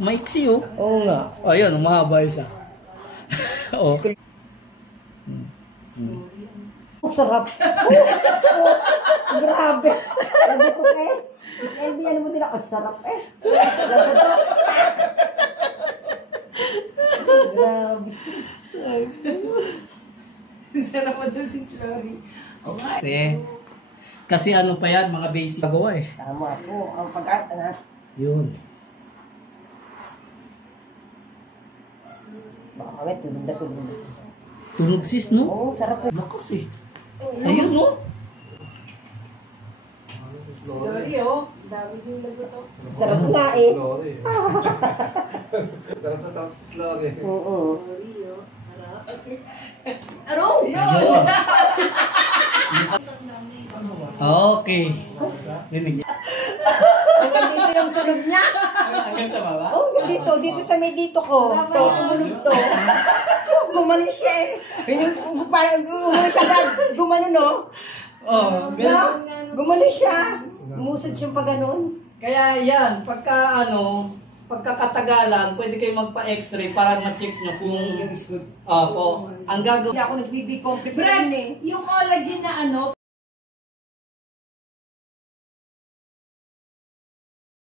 Maiksi oh. Oo nga. Ayun, umahaba siya. Oh. Ang sarap. Grabe. Sabi ko hindi ano mo nila, ang sarap eh. Sabi ko, grabe. Sarap mo doon si Slory. Kasi ano pa yan, mga basic gawa eh. Tama po, ang pag-art na. Yun. Baka kami, tulog na tulog. Tunog sis, no? Oo, sarap eh. Lakas eh. Ayun, no? Slory, oh. Dami din lagot, oh. Sarap nga eh. Sarap si Slory. Oo. Slory, oh. Sarap. Ano? Ayun. Okay. Rinig niya. Hanggang dito yung tulog niya. Hanggang sa baba? Oo, dito sa may dito ko. Ito, tumunog to. Gumanon siya eh. Parang gumanon siya ba? Gumanon no? Oh, Gumanon siya. Umusad siyang pa ganun. kaya yan, pagkakatagalan, pwede kayo magpa-x-ray para ma-check nyo kung... Yung is good. Opo. Ang gagawin... Hindi ako nag-BB complex Brad, rin eh. yung collagen na ano,